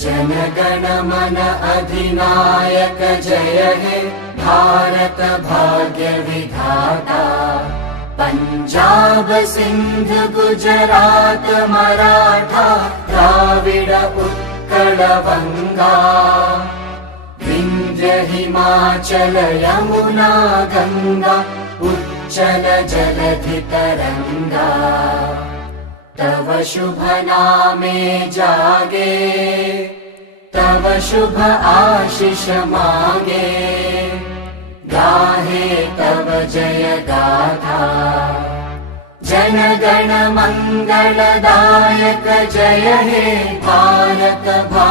जनगण मन अधिनायक जय हे भारत भाग्य विधाता। पंजाब सिंध गुजरात मराठा द्राविड उत्कल बंगा। विंध्य हिमाचल यमुना गंगा उच्चल जलधि तरंगा। तव शुभ नामे जागे तव शुभ आशीष मागे। गाहे तव जय गाथा जन गण मंगलदायक जय हे भारत भाग्य